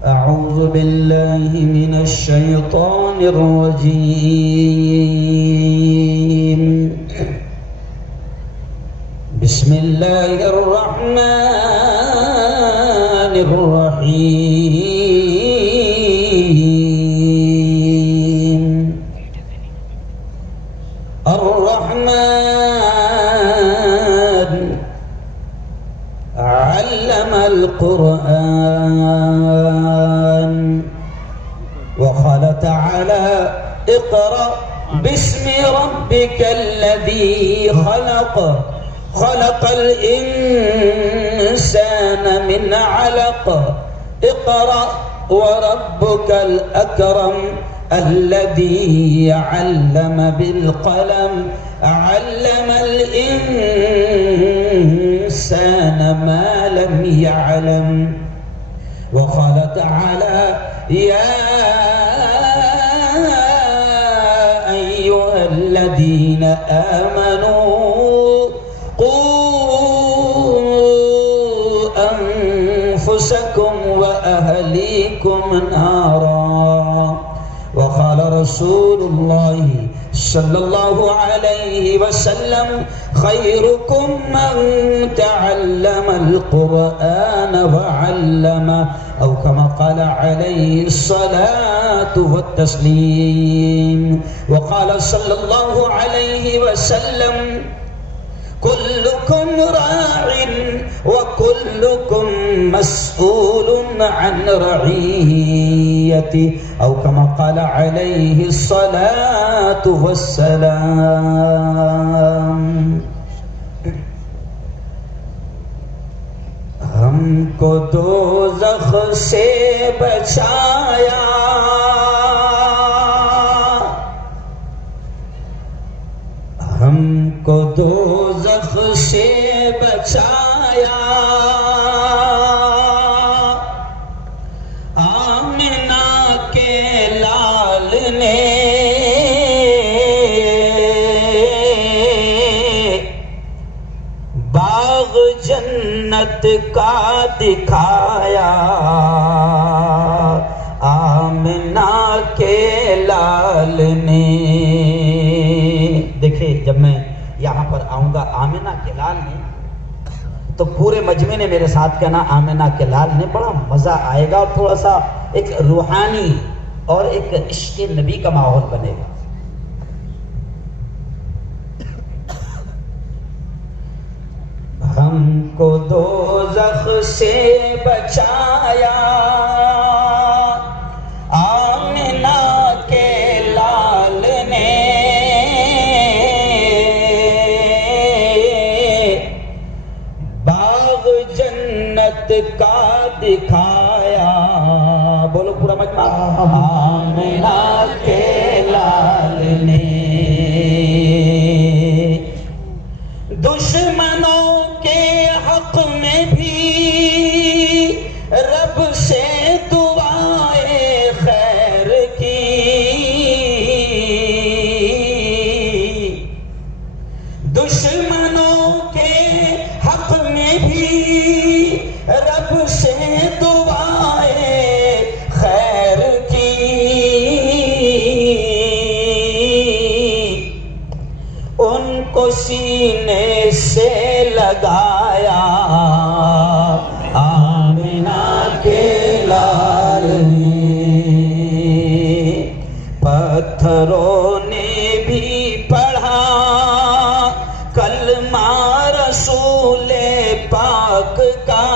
أعوذ بالله من الشيطان الرجيم. بسم الله الرحمن الرحيم. الرحمن علم القرآن وقال تعالى اقرأ باسم ربك الذي خلق خلق الإنسان من علق اقرأ وربك الأكرم الذي علم بالقلم علم الإنسان ما لم يعلم. وقال تعالى يا أيها الذين آمنوا قوا أنفسكم وأهليكم نارا. وقال رسول الله صلى الله عليه وسلم خيركم من تعلم القرآن وعلمه أو كما قال عليه الصلاة والتسليم. وقال صلى الله عليه وسلم كلكم راع وكلكم مسؤول عن رعيته أو كما قال عليه الصلاة والسلام. ہم کو دوزخ سے بچایا ہم کو دوزخ سے بچایا آمنہ کے لال نے باغ جنت کا دکھایا آمنہ کے لال نے. دیکھیں جب میں یہاں پر آؤں گا آمنہ کے لال نے تو پورے مجمع نے میرے ساتھ کہنا آمنہ کے لال نے. بڑا مزہ آئے گا اور تھوڑا سا ایک روحانی اور ایک عشق نبی کا ماحول بنے گا. ہم کو دوزخ سے بچایا آمنہ کے لال نے باغ جنت کا دکھایا. بولو پورا مجمع آمنہ کے لال نے. دشمنوں کے حق میں بھی رب سے دعائیں خیر کی دشمنوں کے حق میں بھی رب سے دعائیں خیر کی. ان کو سینے سے لگایا آمنہ کے لال نے. پتھروں نے بھی پڑھا کلمہ رسول پاک کا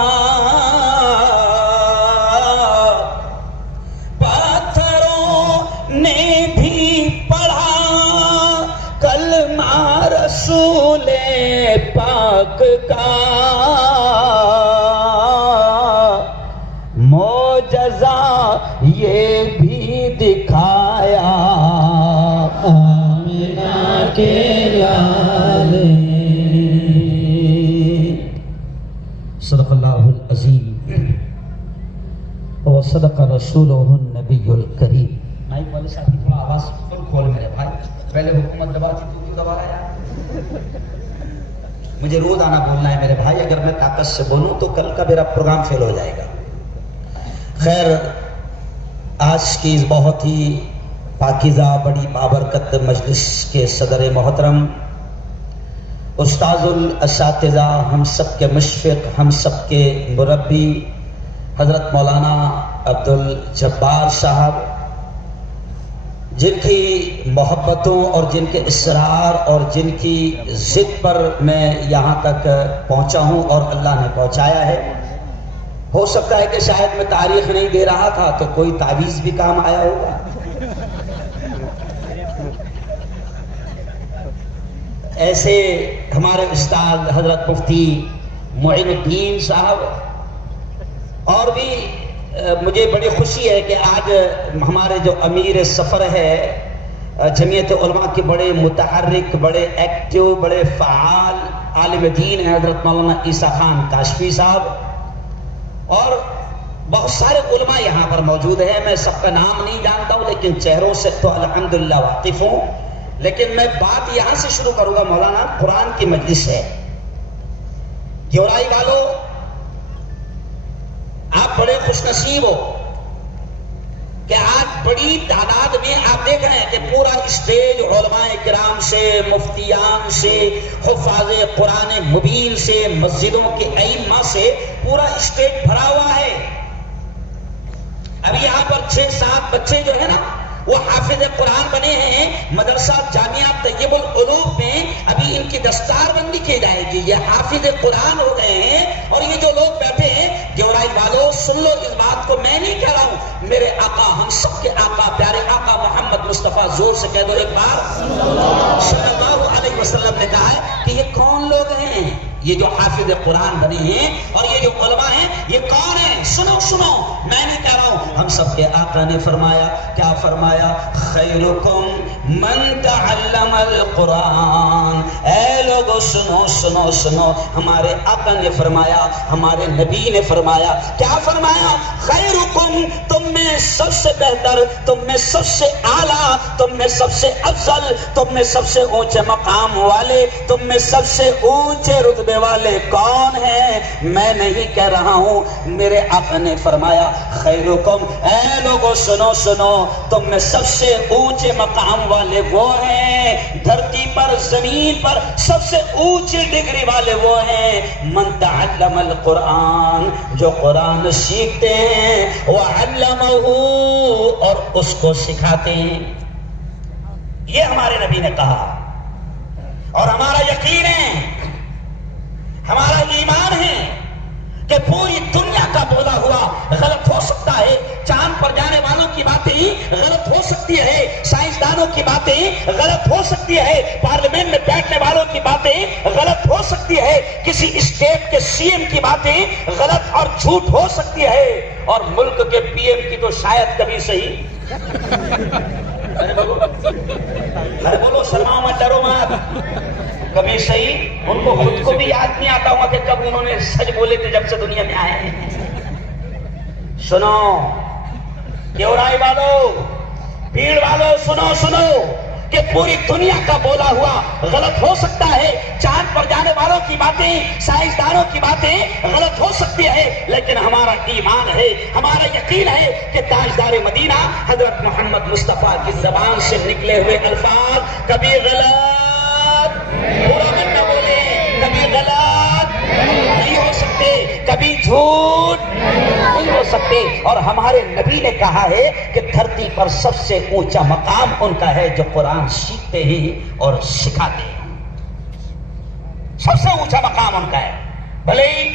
پتھروں نے بھی پڑھا کلمہ رسول پاک کا معجزہ یہ بھی دکھایا آمنہ کے لال نے. صدق اللہ العظیم وصدق رسولہ النبی الکریم. مائک والے ساتھی تھوڑا آواز فل کھول میرے بھائی. پہلے حکومت دباتی تو کیوں دبا رہا ہے؟ مجھے روز آنا بولنا ہے میرے بھائی. اگر میں طاقت سے بولوں تو کل کا میرا پروگرام فیل ہو جائے گا. خیر، آج کی اس بہت ہی پاکیزہ بڑی بابرکت مجلس کے صدر محترم، استاذ الاساتذہ، ہم سب کے مشفق، ہم سب کے مربی حضرت مولانا عبدالجبار صاحب، جن کی محبتوں اور جن کے اصرار اور جن کی ضد پر میں یہاں تک پہنچا ہوں اور اللہ نے پہنچایا ہے. ہو سکتا ہے کہ شاید میں تاریخ نہیں دے رہا تھا تو کوئی تعویذ بھی کام آیا ہوگا. ایسے ہمارے استاد حضرت مفتی معین الدین صاحب، اور بھی مجھے بڑی خوشی ہے کہ آج ہمارے جو امیر سفر ہے جمعیت علماء کے بڑے متحرک، بڑے ایکٹیو، بڑے فعال عالم دین ہیں حضرت مولانا عیسیٰ خان کاشفی صاحب، اور بہت سارے علماء یہاں پر موجود ہیں. میں سب کا نام نہیں جانتا ہوں لیکن چہروں سے تو الحمدللہ واقف ہوں. لیکن میں بات یہاں سے شروع کروں گا. مولانا، قرآن کی مجلس ہے، گورائی والوں آپ بڑے خوش نصیب ہو کہ آج بڑی تعداد میں آپ دیکھ رہے ہیں کہ پورا اسٹیج علماء کرام سے، مفتیان سے، حفاظ قرآن مبین سے، مسجدوں کے ائمہ سے پورا اسٹیج بھرا ہوا ہے. ابھی یہاں پر 6-7 بچے جو ہے نا وہ حافظ قرآن بنے ہیں. مدرسہ جامعہ طیب العلوم میں ابھی ان کی دستار بندی کی جائے گی. یہ حافظ قرآن ہو گئے ہیں. اور یہ جو لوگ بیٹھے ہیں، گورائی والوں سن لو اس بات کو، میں نہیں کہہ رہا ہوں، میرے آقا، ہم سب کے آقا، پیارے آقا محمد مصطفیٰ، زور سے کہہ دو ایک بار، صلی اللہ علیہ وسلم نے کہا ہے کہ یہ کون لوگ ہیں؟ یہ جو حافظ قرآن بنے ہیں اور یہ جو علماء ہیں، یہ کون ہیں؟ سنو سنو، میں نہیں کہہ رہا ہوں، ہم سب کے آقا نے فرمایا، کیا فرمایا؟ خیرکم من تعلم القرآن. اے لوگو سنو سنو سنو، ہمارے آقا نے فرمایا، ہمارے نبی نے فرمایا، کیا فرمایا؟ خیرکم، تم میں سب سے بہتر، تم میں سب سے اعلیٰ، تم میں سب سے افضل، تم میں سب سے اونچے مقام والے، تم میں سب سے اونچے رتبے والے کون ہیں؟ میں نہیں کہہ رہا ہوں، میرے آقا نے فرمایا خیرکم. اے لوگو سنو سنو، تم میں سب سے اونچے مقام والے وہ ہیں، دھرتی پر، زمین پر سب سے اونچی ڈگری والے وہ ہیں، من تعلم القرآن، جو قرآن سیکھتے ہیں، وعلمہ، اور اس کو سکھاتے ہیں. یہ ہمارے نبی نے کہا، اور ہمارا یقین ہے، ہمارا ایمان ہے کہ پوری دنیا کا بولا ہوا غلط ہو سکتا ہے. چاند پر جانے والوں کی باتیں غلط ہو سکتی ہے، سائنسدانوں کی باتیں غلط ہو سکتی ہے، پارلیمنٹ میں بیٹھنے والوں کی باتیں غلط ہو سکتی ہے، کسی اسٹیٹ کے سی ایم کی باتیں غلط اور جھوٹ ہو سکتی ہے، اور ملک کے پی ایم کی تو شاید کبھی صحیح. ارے بولو، شرماؤ مت، ڈرو مت، کبھی صحیح. ان کو خود کو بھی یاد نہیں آتا ہوگا کہ کب انہوں نے سچ بولے تھے جب سے دنیا میں آئے ہیں. سنو گورائی والوں، بھیڑ والوں، سنو سنو کہ پوری دنیا کا بولا ہوا غلط ہو سکتا ہے. چاند پر جانے والوں کی باتیں، سائنسدانوں کی باتیں غلط ہو سکتی ہے، لیکن ہمارا ایمان ہے، ہمارا یقین ہے کہ تاجدار مدینہ حضرت محمد مصطفیٰ کی زبان سے نکلے ہوئے الفاظ کبھی غلط، برا مت نہ بولے، کبھی غلط نہیں ہو سکتے، کبھی جھوٹ نہیں ہو سکتے. اور ہمارے نبی نے کہا ہے کہ دھرتی پر سب سے اونچا مقام ان کا ہے جو قرآن سیکھتے ہیں اور سکھاتے ہیں. سب سے اونچا مقام ان کا ہے، بھلے ہی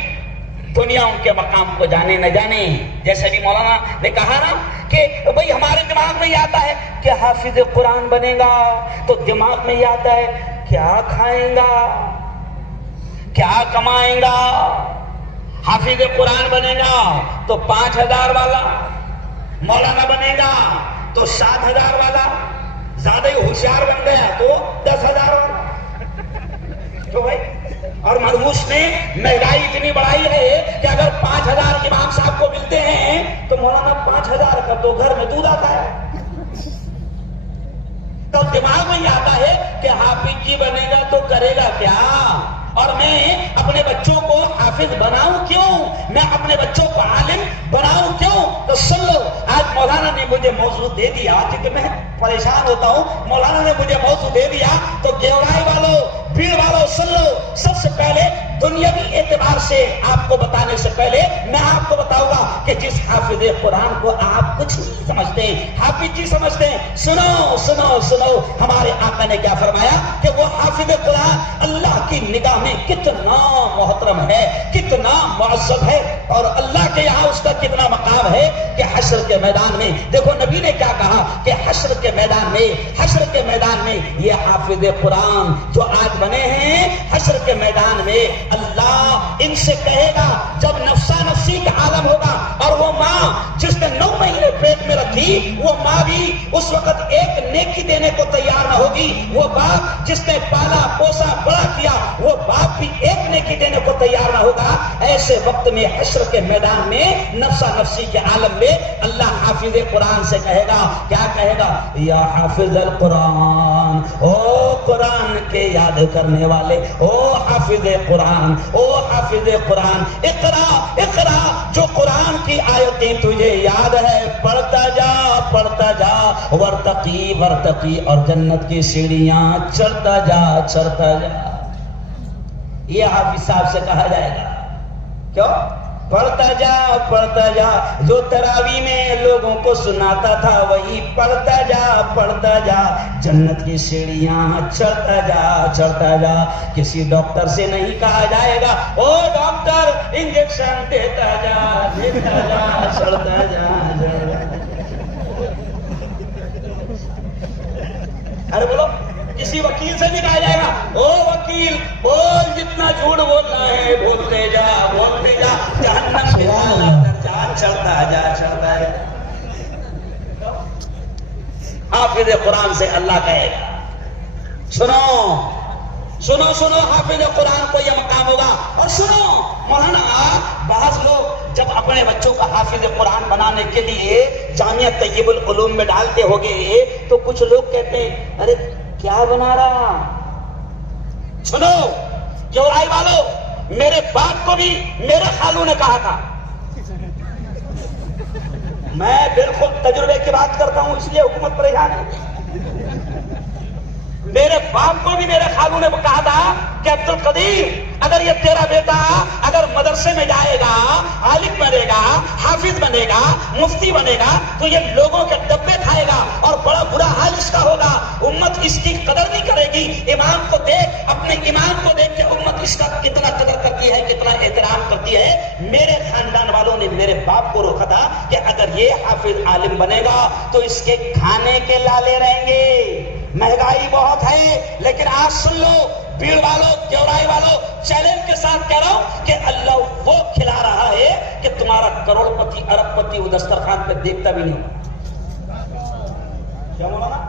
دنیا ان کے مقام کو جانے نہ جانے. جیسے بھی مولانا نے کہا نا کہ بھئی ہمارے دماغ میں یہ آتا ہے کہ حافظ قرآن بنے گا تو دماغ میں یہ آتا ہے کیا کھائیں گا، کیا کمائیں گا. حافظ قرآن بنے گا تو 5,000 والا، مولانا بنے گا تو 7,000 والا، زیادہ ہی ہوشیار بن گیا تو 10,000 والا. تو بھائی، اور مرموش نے مہنگائی اتنی بڑھائی ہے کہ اگر 5,000 امام صاحب کو ملتے ہیں تو مولانا 5,000 کا تو گھر میں دودھ آتا ہے. تو دماغ میں یہ آتا ہے کہ حافظ جی بنے گا تو کرے گا کیا، اور میں اپنے بچوں کو حافظ بناؤں کیوں، میں اپنے بچوں کو عالم بناؤں کیوں. تو سن لو آج مولانا نے مجھے موضوع دے دیا کیونکہ میں پریشان ہوتا ہوں. مولانا نے مجھے موضوع دے دیا تو گیورائی والوں بھیڑ والوں سن لو. سب سے پہلے دنیاوی اعتبار سے آپ کو بتانے سے پہلے میں آپ کو بتاؤں گا کہ جس حافظ قرآن کو آپ کچھ نہیں سمجھتے حافظ جی سمجھتے ہیں, سنو سنو سنو ہمارے آقا نے کیا فرمایا کہ وہ حافظ قرآن اللہ کی نگاہ میں کتنا محترم ہے, کتنا معزز ہے, اور اللہ کے یہاں اس کا کتنا مقام ہے کہ حشر کے میدان میں دیکھو نبی نے کیا کہا کہ حشر کے میدان میں یہ حافظ قرآن جو آج بنے ہیں حشر کے میدان میں اللہ ان سے کہے گا جب نفسا نفسی کا عالم ہوگا اور وہ ماں جس نے 9 مہینے پیٹ میں رکھی وہ ماں بھی اس وقت ایک نیکی دینے کو تیار نہ ہوگی, وہ باپ جس نے پالا پوسا بڑا کیا وہ باپ بھی ایک نیکی دینے کو تیار نہ ہوگا. ایسے وقت میں حشر کے میدان میں نفسا نفسی کے عالم میں اللہ حافظ قرآن سے کہے گا, کیا کہے گا, یا حافظ القرآن, او قرآن کے یاد کرنے والے, او حافظ قرآن, او حافظ قرآن, اقرا اقرا, جو قرآن کی آیتیں تجھے یاد ہے پڑھتا جا ورتقی ورتقی, اور جنت کی سیڑھیاں چڑھتا جا. یہ حافظ صاحب سے کہا جائے گا. کیوں؟ پڑھتا جا جو تراویح میں لوگوں کو سناتا تھا وہی پڑھتا جا جنت کی سیڑھیاں چڑھتا جا. کسی ڈاکٹر سے نہیں کہا جائے گا او ڈاکٹر انجیکشن دیتا جا چڑھتا جا. ارے بولو, کسی وکیل سے نہیں کہا جائے گا او وکیل بول جتنا جھوٹ بولنا ہے بولتے جا جہنم کے چڑھتا جا. حافظ قرآن سے اللہ کہے گا سنو حافظ قرآن کو یہ مقام ہوگا. اور سنو مولانا, بعض لوگ جب اپنے بچوں کا حافظ قرآن بنانے کے لیے جامعہ طیب العلوم میں ڈالتے ہوگے تو کچھ لوگ کہتے ہیں ارے کیا بنا رہا. سنو جورائی والوں, میرے باپ کو بھی میرے خالو نے کہا تھا, میں بالکل تجربے کی بات کرتا ہوں اس لیے حکومت پریشان ہے. میرے باپ کو بھی میرے خالو نے کہا تھا کہ عبد القدیر اگر یہ تیرا بیٹا اگر مدرسے میں جائے گا, عالم بنے گا, حافظ بنے گا, مفتی بنے گا تو یہ لوگوں کے ڈبے کھائے گا اور بڑا برا حال اس کا ہوگا. امت اس کی قدر نہیں کرے گی. امام کو دیکھ, اپنے امام کو دیکھ کے امت اس کا کتنا قدر کرتی ہے, کتنا احترام کرتی ہے. میرے خاندان والوں نے میرے باپ کو روکا تھا کہ اگر یہ حافظ عالم بنے گا تو اس کے کھانے کے لالے رہیں گے, مہنگائی بہت ہے. لیکن آج سن لو بھیڑ والوں, دیورائی والوں, چیلنج کے ساتھ کہہ رہا ہوں کہ اللہ وہ کھلا رہا ہے کہ تمہارا کروڑ پتی ارب پتی وہ دسترخوان پہ دیکھتا بھی نہیں. کیا مولانا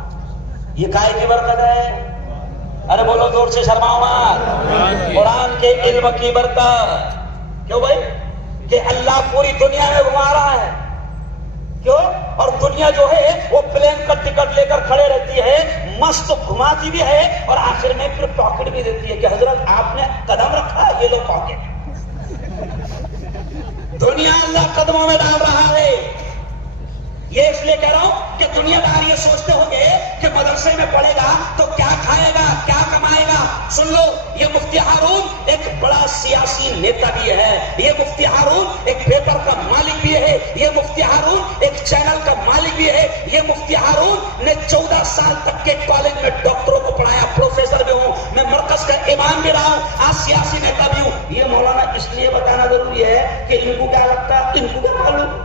یہ کائے کی برکت ہے؟ ارے بولو زور سے, شرماؤ مت. قرآن کے علم کی برکت. کیوں بھائی؟ کہ اللہ پوری دنیا میں گھما رہا ہے. کیوں؟ اور دنیا جو ہے وہ پلین کا ٹکٹ لے کر کھڑے رہتی ہے, مست گھماتی بھی ہے اور آخر میں پھر پاکٹ بھی دیتی ہے کہ حضرت آپ نے قدم رکھا, یہ لو پاکٹ. دنیا اللہ قدموں میں ڈال رہا ہے. یہ اس لیے کہہ رہا ہوں کہ دنیا دار یہ سوچتے ہوں گے کہ مدرسے میں پڑھے گا تو کیا کھائے گا, کیا کمائے گا. سن لو, یہ مفتی ہارون ایک بڑا سیاسی نیتا بھی ہے, یہ مفتی ہارون ایک پیپر کا مالک بھی ہے, یہ مفتی ہارون ایک چینل کا مالک بھی ہے, یہ مفتی ہارون نے 14 سال تک کے کالج میں ڈاکٹروں کو پڑھایا, پروفیسر بھی ہوں, میں مرکز کا امام بھی رہا ہوں, آج سیاسی نیتا بھی ہوں. یہ مولانا اس لیے بتانا ضروری ہے کہ ان کو کیا لگتا ہے, ان کو کیا معلوم.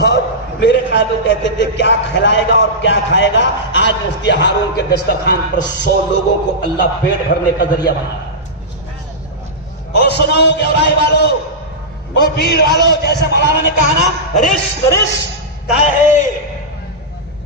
اور میرے خالو کہتے تھے کیا کھلائے گا اور کیا کھائے گا. آج مفتی ہارون کے دسترخوان پر 100 لوگوں کو اللہ پیٹ بھرنے کا ذریعہ بنا. اور سنو گیورائی والوں, وہ بھیڑ والوں, جیسے مولانا نے کہا نا رزق ہے,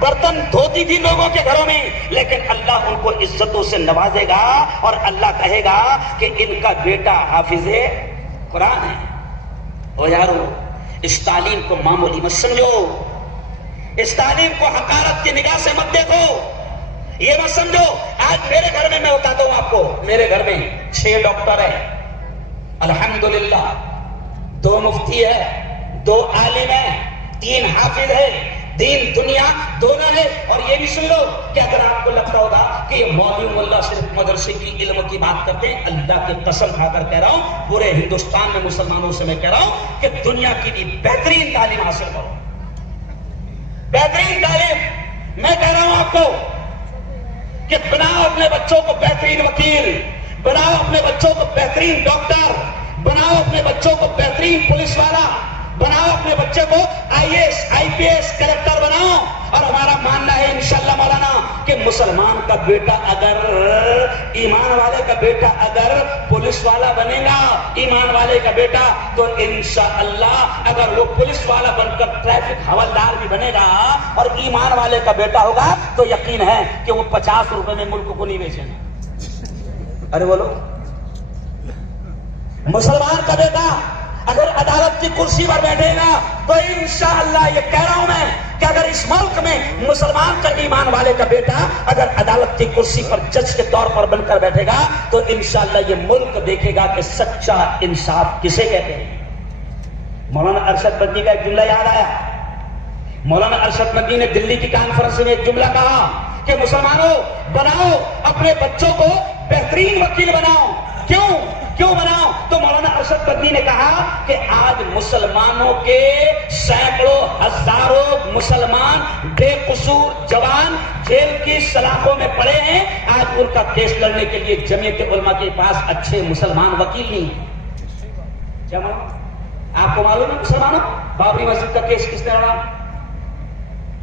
برتن دھوتی تھی لوگوں کے گھروں میں، لیکن اللہ ان کو عزتوں سے نوازے گا اور اللہ کہے گا کہ ان کا بیٹا حافظ قرآن ہے۔ او یارو، اس تعلیم کو معمولی مت سمجھو، اس تعلیم کو حقارت کی نگاہ سے مت دیکھو، یہ مت سمجھو۔ آج میرے گھر میں بتاتا ہوں آپ کو، میرے گھر میں 6 ڈاکٹر ہیں الحمدللہ، 2 مفتی ہے، 2 عالم ہیں، 3 حافظ ہے، دین دنیا دونوں ہے۔ اور یہ بھی سن لو کہ اگر آپ کو لگتا ہوگا کہ یہ مولوی ملا صرف مدرسے کی علم کی بات کرتے ہیں، اللہ کی قسم کھا کر کہہ رہا ہوں، پورے ہندوستان میں مسلمانوں سے میں کہہ رہا ہوں کہ دنیا کی بھی بہترین تعلیم حاصل کرو، بہترین تعلیم۔ میں کہہ رہا ہوں آپ کو کہ بناؤ اپنے بچوں کو بہترین وکیل، بناؤ اپنے بچوں کو بہترین ڈاکٹر، بناؤ اپنے بچوں کو بہترین پولیس والا، بناؤ اپنے بچے کو IAS IPS کلیکٹر بناؤ۔ اور ہمارا ماننا ہے انشاءاللہ مولانا کہ مسلمان کا بیٹا اگر، ایمان والے کا بیٹا اگر پولیس والا بنے گا، ایمان والے کا بیٹا، تو انشاءاللہ اگر وہ پولیس والا بن کر ٹریفک حوالدار بھی بنے گا اور ایمان والے کا بیٹا ہوگا تو یقین ہے کہ وہ 50 روپے میں ملک کو نہیں بیچے گا۔ ارے بولو، مسلمان کا بیٹا اگر عدالت کی کرسی پر بیٹھے گا تو انشاءاللہ یہ کہہ رہا ہوں میں کہ اگر اس ملک میں مسلمان کا، ایمان والے کا بیٹا اگر عدالت کی کرسی پر جج کے طور پر بن کر بیٹھے گا تو انشاءاللہ یہ ملک دیکھے گا کہ سچا انصاف کسے کہتے ہیں۔ مولانا ارشد مدنی کا ایک جملہ یاد آیا، مولانا ارشد مدنی نے دلی کی کانفرنس میں ایک جملہ کہا کہ مسلمانوں بناؤ اپنے بچوں کو بہترین وکیل بناؤ۔ کیوں بناؤ؟ تو مولانا ارشد مدنی نے کہا کہ آج مسلمانوں کے سینکڑوں ہزاروں مسلمان بے قصور جوان جیل کی سلاخوں میں پڑے ہیں، آج ان کا کیس لڑنے کے لیے جمعیت علماء کے پاس اچھے مسلمان وکیل نہیں ہیں۔ کیا معلوم؟ آپ کو معلوم ہے مسلمانوں بابری مسجد کا کیس کس نے لڑا؟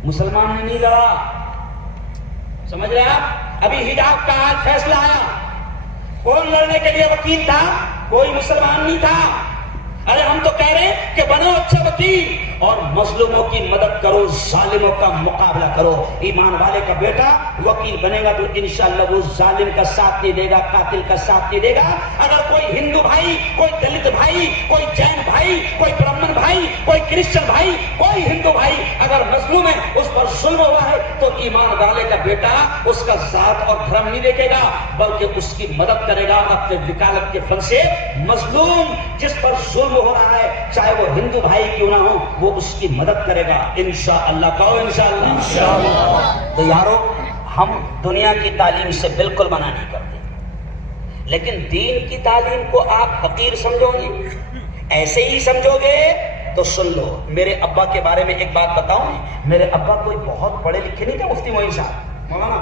مسلمان نے نہیں لڑا، سمجھ رہے آپ؟ ابھی حجاب کا آج فیصلہ آیا، کون لڑنے کے لیے وکیل تھا؟ کوئی مسلمان نہیں تھا۔ ارے ہم تو کہہ رہے ہیں کہ بنو اچھا وکیل اور مظلوموں کی مدد کرو، ظالموں کا مقابلہ کرو۔ ایمان والے کا بیٹا وکیل بنے گا تو انشاءاللہ وہ ظالم کا ساتھ نہیں دے گا، قاتل کا ساتھ نہیں دے گا۔ اگر کوئی ہندو بھائی، کوئی دلت بھائی، کوئی جین بھائی، کوئی برہمن بھائی، کوئی کرسچن بھائی، کوئی ہندو بھائی اگر مظلوم ہے، اس پر ظلم ہوا ہے، تو ایمان والے کا بیٹا اس کا ذات اور دھرم نہیں دیکھے گا بلکہ اس کی مدد کرے گا اپنے وکالت کے فن سے۔ مظلوم جس پر ظلم ہو رہا ہے چاہے وہ ہندو بھائی کیوں نہ ہو، وہ اس کی مدد کرے گا انشاءاللہ۔ کہو انشاءاللہ۔ تو یارو، ہم دنیا کی تعلیم سے بالکل منع نہیں کرتے، لیکن دین کی تعلیم کو آپ حقیر سمجھو گے، ایسے ہی سمجھو گے تو سن لو۔ میرے ابا کے بارے میں ایک بات بتاؤں، میرے ابا کوئی بہت پڑھے لکھے نہیں تھے، مفتی معین صاحب مولانا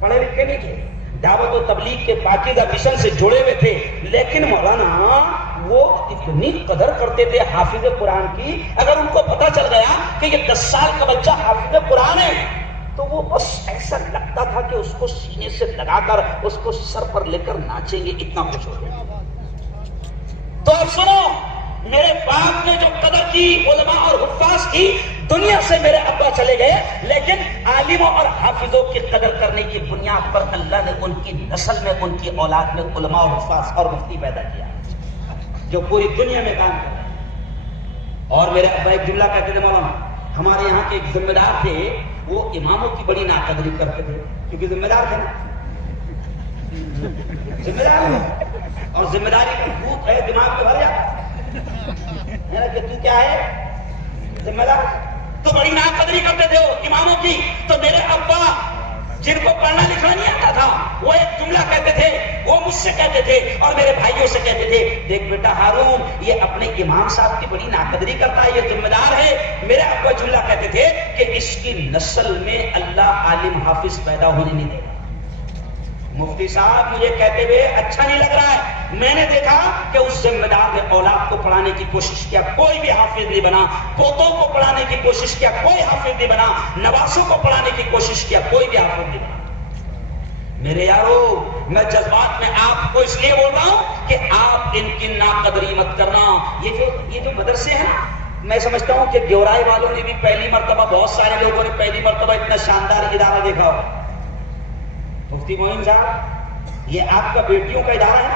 پڑھے لکھے نہیں تھے، دعوت و تبلیغ کے پاکیزہ مشن سے جڑے ہوئے تھے، لیکن مولانا وہ اتنی قدر کرتے تھے حافظ قرآن کی، اگر ان کو پتا چل گیا کہ یہ 10 سال کا بچہ حافظ قرآن ہے تو وہ بس ایسا لگتا تھا کہ اس کو سینے سے لگا کر اس کو سر پر لے کر ناچیں گے، اتنا خوش ہو گئے۔ تو اب سنو، میرے باپ نے جو قدر کی علماء اور حفاظ کی، دنیا سے میرے ابا چلے گئے، لیکن عالموں اور حافظوں کی قدر کرنے کی بنیاد پر اللہ نے ان کی نسل میں، ان کی اولاد میں علماء اور حفاظ اور مفتی پیدا کیا جو پوری دنیا میں کام کر رہے ہیں۔ اور میرے ابا ایک جملہ کہتے تھے مولانا، ہمارے یہاں کے ایک ذمہ دار تھے، وہ اماموں کی بڑی ناقدری کرتے تھے، کیونکہ ذمہ دار تھے نا، ذمہ دار ہے اور ذمہ داری کا بھوت ہے دماغ میں بھر جاتا کہ تو کیا ہے ذمہ دار، تو بڑی ناقدری کرتے تھے وہ اماموں کی۔ تو میرے ابا جن کو پڑھنا لکھنا نہیں آتا تھا وہ ایک جملہ کہتے تھے، وہ مجھ سے کہتے تھے اور میرے بھائیوں سے کہتے تھے، دیکھ بیٹا ہارون، یہ اپنے امام صاحب کی بڑی ناقدری کرتا ہے، یہ ذمہ دار ہے۔ میرے ابا جملہ کہتے تھے کہ اس کی نسل میں اللہ عالم حافظ پیدا ہونے نہیں دے گا۔ مفتی صاحب مجھے کہتے ہوئے اچھا نہیں لگ رہا ہے، میں نے دیکھا کہ اس ذمہ دار نے اولاد کو پڑھانے کی کوشش کیا، کوئی بھی حافظ نہیں بنا، پوتوں کو پڑھانے کی کوشش کیا، کوئی حافظ نہیں بنا، نواسوں کو پڑھانے کی کوشش کیا، کوئی بھی حافظ نہیں بنا۔ میرے یارو، میں جذبات میں آپ کو اس لیے بول رہا ہوں کہ آپ ان کی ناقدری مت کرنا۔ یہ جو مدرسے ہیں نا، میں سمجھتا ہوں کہ گیورائے والوں نے بھی پہلی مرتبہ، بہت سارے لوگوں نے پہلی مرتبہ اتنا شاندار ادارہ دیکھا ہو. مفتی معین صاحب، یہ آپ کا بیٹیوں کا ادارہ ہے،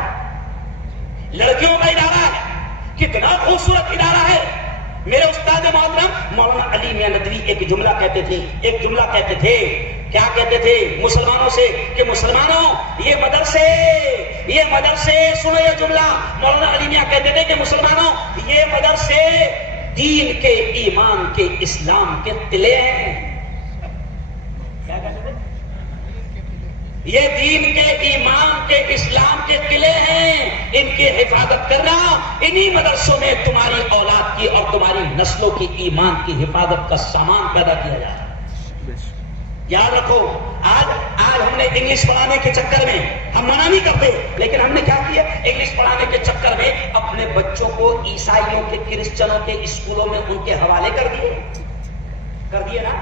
لڑکیوں کا ادارہ ہے، کتنا خوبصورت ادارہ ہے. میرے استاد محترم مولانا علی میاں ندوی ایک جملہ کہتے تھے، کیا کہتے تھے مسلمانوں سے کہ مسلمانوں یہ مدرسے سنو یہ جملہ. مولانا علی میاں کہتے تھے کہ مسلمانوں یہ مدرسے دین کے، ایمان کے، اسلام کے قلعے ہیں. کیا کہتے تھے؟ یہ دین کے، ایمان کے، اسلام کے قلعے ہیں. ان کی حفاظت کرنا، انہی مدرسوں میں تمہاری اولاد کی اور تمہاری نسلوں کی ایمان کی حفاظت کا سامان پیدا کیا جائے. یاد رکھو، آج ہم نے انگلش پڑھانے کے چکر میں، ہم منع نہیں کرتے، لیکن ہم نے کیا کیا؟ انگلش پڑھانے کے چکر میں اپنے بچوں کو عیسائیوں کے، کرسچنوں کے اسکولوں میں ان کے حوالے کر دیے نا.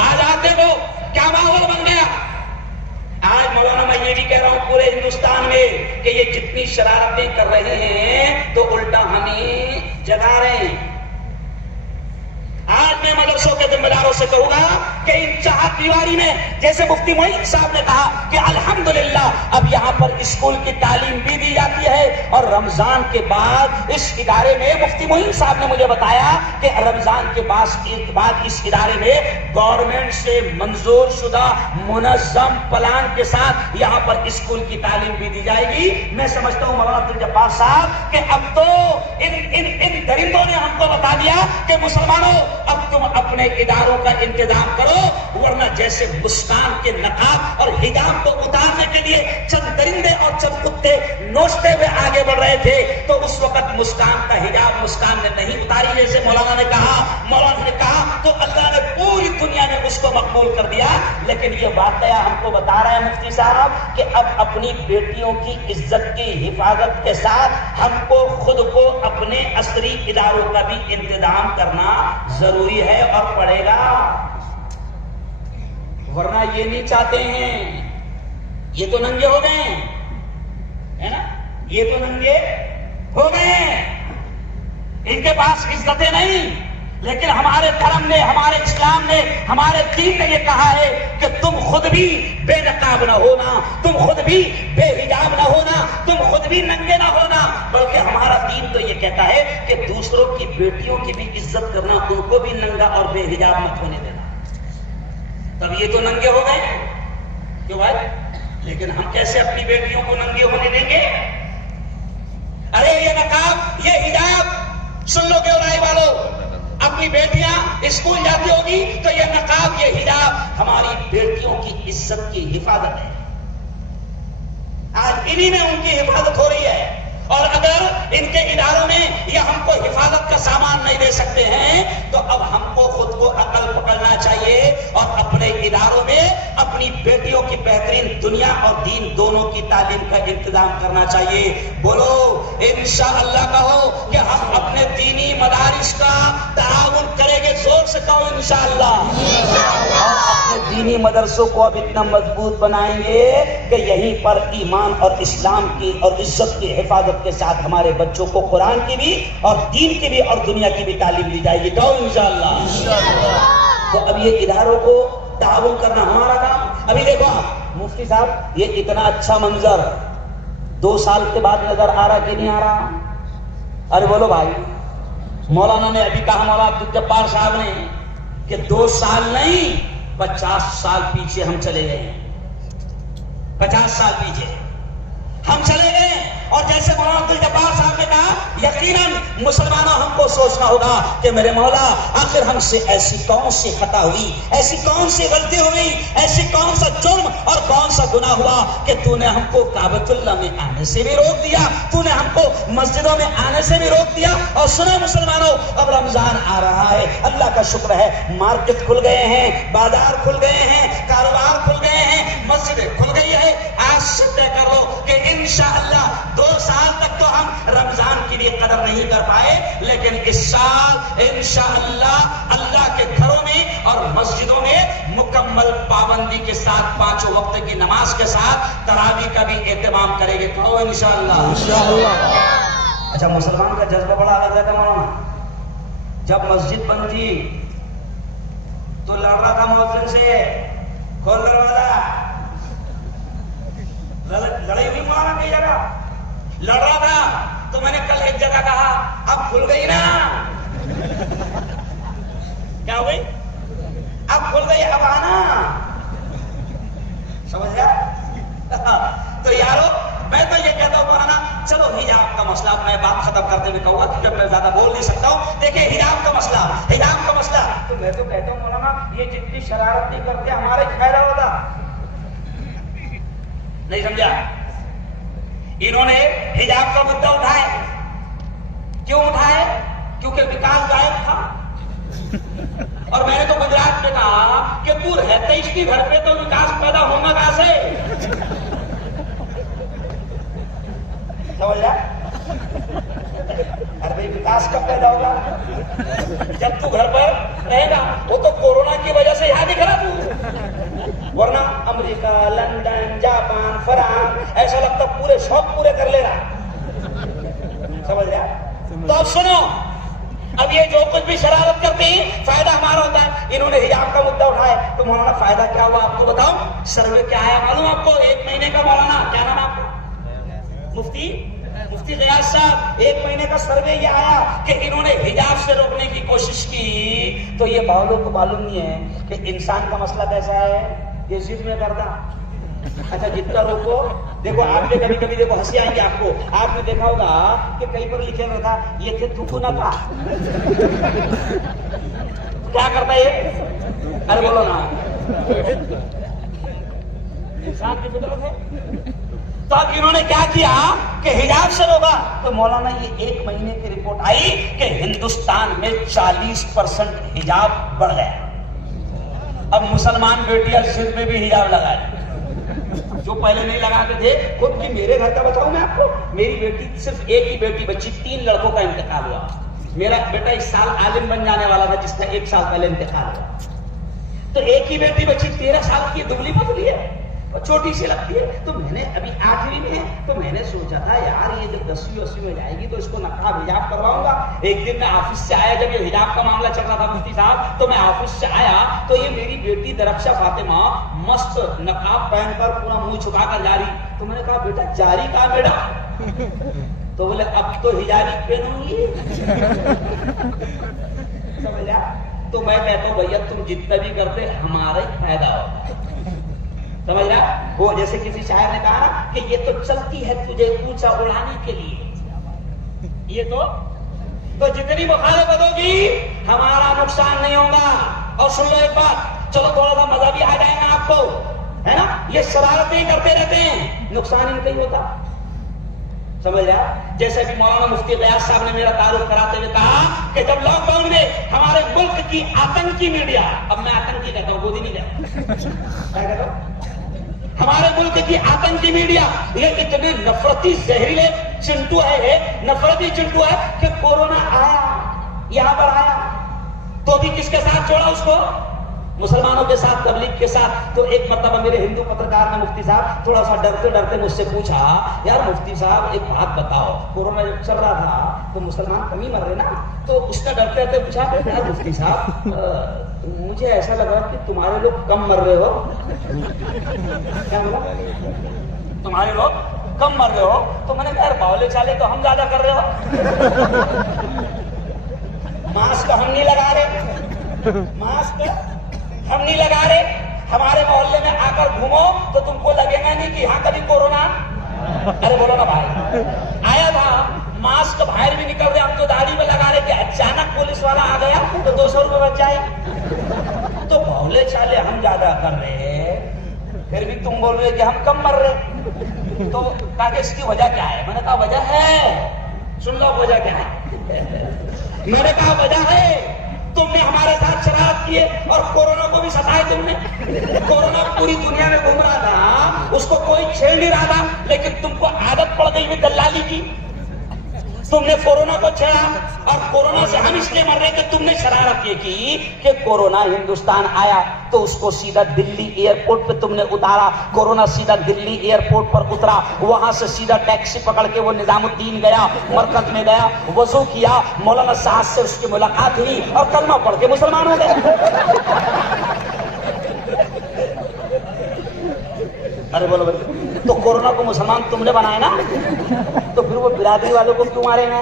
آج آتے کو کیا ماحول بن گیا. آج مولانا میں یہ بھی کہہ رہا ہوں پورے ہندوستان میں کہ یہ جتنی شرارتیں کر رہے ہیں تو الٹا ہمیں جگا رہے ہیں. آج میں مدرسوں کے ذمہ داروں سے کہوں گا کہ ان چار دیواری میں، جیسے مفتی معین صاحب نے کہا کہ الحمدللہ اب یہاں پر اسکول کی تعلیم بھی دی جاتی ہے، اور رمضان کے بعد اس ادارے میں، مفتی معین صاحب نے مجھے بتایا کہ رمضان کے بعد اس ادارے میں گورنمنٹ سے منظور شدہ منظم پلان کے ساتھ یہاں پر اسکول کی تعلیم بھی دی جائے گی. میں سمجھتا ہوں مولانا عبدالجبار صاحب کہ اب تو ان درندوں نے ہم کو بتا دیا کہ مسلمانوں اب تم اپنے اداروں کا انتظام کرو، ورنہ جیسے مسکان کے نقاب اور حجاب کو اتارنے کے لیے چند درندے اور چند کتے نوچتے ہوئے آگے بڑھ رہے تھے، تو اس وقت مسکان کا حجاب مسکان نے نہیں اتاری جیسے مولانا نے کہا تو اللہ نے پوری دنیا میں اس کو مقبول کر دیا. لیکن یہ واقعہ ہم کو بتا رہے ہیں مفتی صاحب کہ اب اپنی بیٹیوں کی عزت کی حفاظت کے ساتھ ہم کو خود کو اپنے عصری اداروں کا بھی انتظام کرنا ضروری ہے اور پڑے گا. ورنہ یہ نہیں چاہتے ہیں، یہ تو ننگے ہو گئے ہیں، ہے نا، یہ تو ننگے ہو گئے ہیں، ان کے پاس عزتیں نہیں. لیکن ہمارے دھرم نے، ہمارے اسلام نے، ہمارے دین نے یہ کہا ہے کہ تم خود بھی بے نقاب نہ ہونا، تم خود بھی بے حجاب نہ ہونا، تم خود بھی ننگے نہ ہونا، بلکہ ہمارا دین تو یہ کہتا ہے کہ دوسروں کی بیٹیوں کی بھی عزت کرنا، ان کو بھی ننگا اور بے حجاب مت ہونے دینا. تب یہ تو ننگے ہو گئے کیوں بھائی؟ لیکن ہم کیسے اپنی بیٹیوں کو ننگے ہونے دیں گے؟ ارے یہ نقاب، یہ حجاب، سن لو گیورائی والوں، اپنی بیٹیاں اسکول جاتی ہوگی تو یہ نقاب، یہ حجاب ہماری بیٹیوں کی عزت کی حفاظت ہے. آج انہی میں ان کی حفاظت ہو رہی ہے. اور اگر ان کے اداروں میں یہ ہم کو حفاظت کا سامان نہیں دے سکتے ہیں تو اب ہم کو خود کو عقل پکڑنا چاہیے اور اپنے اداروں میں اپنی بیٹیوں کی بہترین دنیا اور دین دونوں کی تعلیم کا انتظام کرنا چاہیے. بولو انشاءاللہ کہو کہ ہم اپنے دینی مدارس کا تعاون کریں گے. زور سے کہو انشاءاللہ. اور اپنے دینی مدرسوں کو اب اتنا مضبوط بنائیں گے کہ یہیں پر ایمان اور اسلام کی اور عزت کی حفاظت کے ساتھ ہمارے بچوں کو قرآن کی بھی اور دین کی بھی اور دنیا کی بھی تعلیم دی جائے گی. کہو انشاءاللہ. تو اب یہ اداروں کو تعاون کرنا ہمارا کام. ابھی دیکھو مفتی صاحب، یہ اتنا اچھا منظر 2 سال کے بعد نظر آ رہا کہ نہیں آ رہا؟ ارے بولو بھائی. مولانا نے ابھی کہا، مولانا عبدالجبار صاحب نے، کہ 2 سال نہیں 50 سال پیچھے ہم چلے گئے ہیں. 50 سال پیچھے ہم چلے گئے. اور جیسے مولانا عبدالجبار صاحب نے کہا، یقیناً مسلمانوں ہم کو سوچنا ہوگا کہ میرے مولا آخر ہم سے ایسی کون سی خطا ہوئی، ایسی کون سی غلطی ہوئی، ایسی کون سا جرم اور کون سا گناہ ہوا کہ تو نے ہم کو کعبۃ اللہ میں آنے سے بھی روک دیا، تو نے ہم کو مسجدوں میں آنے سے بھی روک دیا. اور سنو مسلمانوں، اب رمضان آ رہا ہے، اللہ کا شکر ہے، مارکیٹ کھل گئے ہیں، بازار کھل گئے ہیں، کاروبار کھل گئے ہیں، مسجدیں کھل گئی ہے. آج سے طے کر لو کہ انشاءاللہ 2 سال تک تو ہم رمضان کی بھی قدر نہیں کر پائے، لیکن اس سال انشاءاللہ اللہ کے گھروں میں اور مسجدوں میں مکمل پابندی کے ساتھ 5 وقت کی نماز کے ساتھ تراویح کا بھی اہتمام کریں گے. کہو انشاءاللہ. اچھا، مسلمان کا جذبہ بڑا الگ رہتا ہے مولانا. جب مسجد بند تھی تو لڑ رہا تھا مؤذن سے، کھول دروازہ، لڑائی ہوئی مولانا کئی جگہ لڑ رہا تھا، تو میں نے کل ایک جگہ کہا اب کھل گئی نا، کیا ہوئی؟ اب کھل گئی، اب آنا، سمجھ گیا؟ تو یارو میں تو یہ کہتا ہوں مولانا چلو حجاب کا مسئلہ، میں بات ختم کرتے ہوئے کہوں گا کیونکہ میں زیادہ بول نہیں سکتا ہوں. دیکھیں حجاب کا مسئلہ، حجاب کا مسئلہ، تو میں تو کہتا ہوں مولانا یہ جتنی شرارت نہیں کرتے ہمارے فائدہ ہوتا. نہیں سمجھا؟ انہوں نے حجاب کا مدعا اٹھائے، کیوں اٹھائے؟ کیونکہ وکاس غائب تھا. اور میں نے تو گجرات میں کہا کہ تو رہتے اس کی گھر پہ تو وکاس پیدا ہوگا کہاں سے؟ سمجھ رہا؟ ارے بھائی وکاس کب پیدا ہوگا؟ جب تو گھر پر رہے گا. وہ تو کورونا کی وجہ سے یہاں دکھ رہا تو، ورنہ امریکہ، لندن، جاپان، فرانس ایسا لگتا پورے شوق پورے کر لے رہا. سمجھ رہا؟ تو اب سنو، اب یہ جو کچھ بھی شرارت کرتے ہیں فائدہ ہمارا ہوتا ہے. انہوں نے حجاب کا مدعا اٹھایا تو مولانا فائدہ کیا ہوا آپ کو بتاؤں؟ سروے کیا آیا معلوم آپ کو؟ 1 مہینے کا مولانا کیا نام آپ کو؟ مفتی غیاث صاحب، 1 مہینے کا سروے یہ آیا کہ انہوں نے حجاب سے روکنے کی کوشش کی. تو یہ بہت لوگ کو معلوم نہیں ہے کہ انسان کا مسئلہ کیسا ہے، یہ ضد میں کرتا. اچھا جتنا روکو، دیکھو آپ نے کبھی کبھی دیکھو ہنسی آئیں گے آپ کو، آپ نے دیکھا ہوگا کہ کہیں پر لکھے ہوئے تھا یہ تھے تھوکو نہ پا. کیا کرتا ہے یہ؟ ارے بولو نا، انسان کی فطرت ہے. تو اب انہوں نے کیا کیا کہ حجاب سے روکا. تو مولانا یہ 1 مہینے کی رپورٹ آئی کہ ہندوستان میں 40% حجاب بڑھ گیا. اب مسلمان بیٹیاں سر میں بھی حجاب لگائے جو پہلے نہیں لگاتے تھے. خود بھی میرے گھر کا بتاؤں میں آپ کو، میری بیٹی صرف ایک ہی بیٹی بچی، 3 لڑکوں کا انتقال ہوا. میرا بیٹا اس سال عالم بن جانے والا تھا جس کا 1 سال پہلے انتقال ہوا. تو ایک ہی بیٹی بچی 13 سال کی، دبلی پتلی ہے اور چھوٹی سی لگتی ہے. تو میں نے ابھی 8ویں میں ہے، تو میں نے سوچا تھا یار یہ جب 10ویں 8ویں میں جائے گی تو اس کو نقاب حجاب کرواؤں گا. ایک دن میں آفس سے آیا، جب یہ حجاب کا معاملہ چل رہا تھا مفتی صاحب، تو میں آفس سے آیا تو یہ میری بیٹی درخشا فاطمہ مست نقاب پہن کر پورا منہ چھپا کر جا رہی. تو میں نے کہا بیٹا جاری کہاں بیٹا؟ تو بولے اب تو حجاب پہنوں گی. سمجھا؟ تو میں کہتا ہوں بھیا تم جتنا بھی کرتے ہمارا ہی فائدہ ہوگا. سمجھ رہا؟ وہ جیسے کسی شاعر نے کہا نا کہ یہ تو چلتی ہے تجھے اونچا اڑانے کے لیے. یہ تو جتنی مخالفت ہوگی ہمارا نقصان نہیں ہوگا. اور سن لو ایک بات، چلو تھوڑا سا مزہ بھی آ جائے گا آپ کو، ہے نا؟ یہ شرارتیں کرتے رہتے ہیں، نقصان ان کا ہی ہوتا. سمجھ رہا؟ جیسے بھی مولانا مفتی غیاث صاحب نے میرا تعارف کراتے ہوئے کہا کہ جب لاک ڈاؤن میں ہمارے ملک کی آتنکی میڈیا، اب میں آتنکی کہتا ہوں، گودی نہیں کہتا، کیا کہتا ہوں؟ ہمارے ملک کی آتنکی میڈیا یہ اتنے نفرتی زہریلے چنٹو ہے، نفرتی چنٹو ہے کہ کورونا آیا، یہاں پر آیا تو بھی کس کے ساتھ چھوڑا اس کو؟ مسلمانوں کے ساتھ، تبلیغ کے ساتھ. تو ایک مرتبہ میرے ہندو پترکار نے مفتی صاحب تھوڑا سا ڈرتے ڈرتے مجھ سے پوچھا، یار مفتی صاحب ایک بات بتاؤ، کورونا جب چل رہا تھا تو مسلمان کم ہی مر رہے نا؟ تو اس کا ڈرتے ڈرتے پوچھا، یار مفتی صاحب مجھے ایسا لگا کہ تمہارے لوگ کم مر رہے ہو. کیا بولا؟ تمہارے لوگ کم مر رہے ہو. تو میں نے کہا یار باولے چالے تو ہم زیادہ کر رہے ہو. ماسک ہم نہیں لگا رہے، ماسک ہم نہیں لگا رہے. ہمارے محلے میں آ کر گھومو تو تم کو لگے گا نہیں کہ یہاں کبھی کورونا، ارے بولو نا بھائی، آیا تھا. ماسک باہر بھی نکل رہے، ہم تو داڑھی میں لگا رہے کہ اچانک پولیس والا آ گیا تو 200 روپے بچ جائے. تو بھولے چالے ہم زیادہ کر رہے، پھر بھی تم بول رہے کہ ہم کم مر رہے. تو کہا کہ اس کی وجہ کیا ہے؟ میں نے کہا وجہ ہے، سن لو وجہ کیا ہے. میں نے کہا وجہ ہے تم نے ہمارے ساتھ شرارت کیے اور کورونا کو بھی ستائے. تم نے کورونا پوری دنیا میں گھوم رہا تھا، اس کو کوئی چھیڑ نہیں رہا تھا، لیکن تم کو عادت پڑ گئی ہوئی دلالی کی. تم نے کورونا کو چھیڑا اور کورونا سے ہم اس لیے مر رہے کہ تم نے شرارت یہ کی کہ کورونا ہندوستان آیا. تو اس کو سیدھا دلی ایئرپورٹ پہ تم نے اتارا. کورونا سیدھا دلی ایئرپورٹ پر اترا, وہاں سے سیدھا ٹیکسی پکڑ کے وہ نظام الدین گیا, مرکز میں گیا, وضو کیا, مولانا صاحب سے اس کی ملاقات ہوئی اور کلمہ پڑھ کے مسلمان ہو گئے. ارے بولو بھائی, تو کورونا کو مسلمان تم نے بنایا نا, تو پھر وہ برادری والوں کو کیوں مارے گا؟